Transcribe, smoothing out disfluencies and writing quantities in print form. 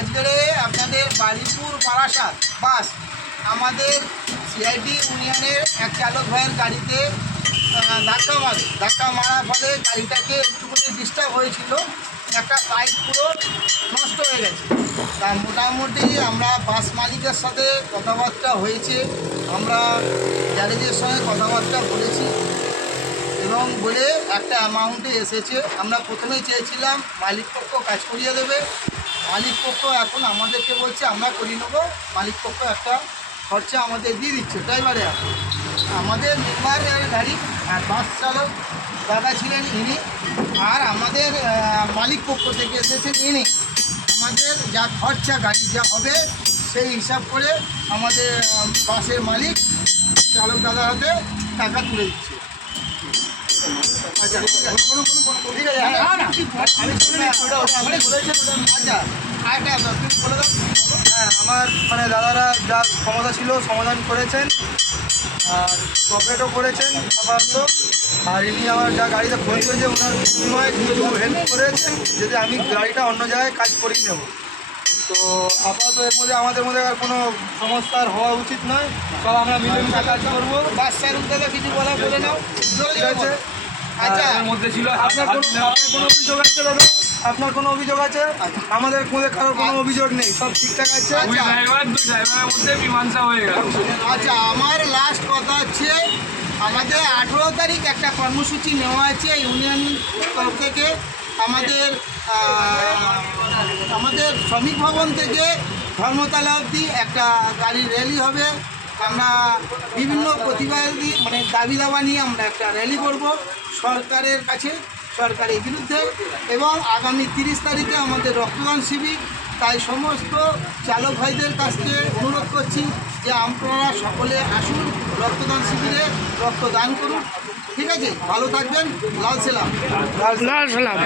আজকে আপনাদের বালিপুর বারাসাত বাস আমাদের সিআইডি ইউনিয়নের এক চালক ভাইয়ের গাড়িতে ধাক্কা মারার ফলে গাড়িটাকে একটুখানি ডিস্টার্ব হয়েছিল, একটা পাইপ পুরো নষ্ট হয়ে গেছে। তা মোটামুটি আমরা বাস মালিকের সাথে কথাবার্তা হয়েছে, আমরা গ্যারেজের সঙ্গে কথাবার্তা বলেছি এবং বলে একটা অ্যামাউন্টে এসেছে। আমরা প্রথমেই চেয়েছিলাম মালিকপক্ষ কাজ করিয়ে দেবে, মালিকপক্ষ এখন আমাদেরকে বলছে আমরা করিয়ে নেবো, মালিকপক্ষ একটা খরচা আমাদের দিয়ে দিচ্ছে ড্রাইভারে। আমাদের মেম্বারের গাড়ি আর বাস চালক দাদা ছিলেন ইনি, আর আমাদের মালিক পক্ষ থেকে এসেছেন ইনি। আমাদের যা খরচা গাড়ি যা হবে সেই হিসাব করে আমাদের বাসের মালিক চালক দাদার হাতে টাকা তুলে দিচ্ছে। আচ্ছা ঠিক আছে, হ্যাঁ, আমার দাদারা যা ক্ষমতা ছিল সমাধান করেছেন আর কপারেটও করেছেন আপাতত। আর ইনি আমার যা গাড়িতে ক্ষতি হয়েছে ওনার বিনিময়ে কিছু হেল্প করেছেন, যদি আমি গাড়িটা অন্য জায়গায় কাজ করিয়ে নেব। তো আপাতত এর মধ্যে আমাদের মধ্যে আর কোনো সমস্যার হওয়া উচিত নয়, সব আমরা মিলেমিশে কাজ করবো। বাস চালক দাদা কিছু বলা বলে নাও, ঠিক আছে। আচ্ছা মধ্যে ছিল আপনার কোনো অভিযোগ আছে দাদা? আপনার কোনো অভিযোগ আছে? আমাদের মধ্যে কারোর কোনো অভিযোগ নেই, সব ঠিকঠাক আছে। আচ্ছা, আমার লাস্ট কথা হচ্ছে আমাদের 18 তারিখ একটা কর্মসূচি নেওয়া আছে ইউনিয়ন তরফ থেকে। আমাদের শ্রমিক ভবন থেকে ধর্মতলা অবধি একটা গাড়ির র্যালি হবে। আমরা বিভিন্ন প্রতিবাদী দাবি দাবা নিয়ে আমরা একটা র্যালি করব সরকারের কাছে, সরকারের বিরুদ্ধে। এবং আগামী 30 তারিখে আমাদের রক্তদান শিবির। তাই সমস্ত চালক ভাইদের কাছে অনুরোধ করছি যে আপনারা সকলে আসুন, রক্তদান শিবিরে রক্তদান করুন। ঠিক আছে, ভালো থাকবেন। লাল সালাম। লাল সালাম।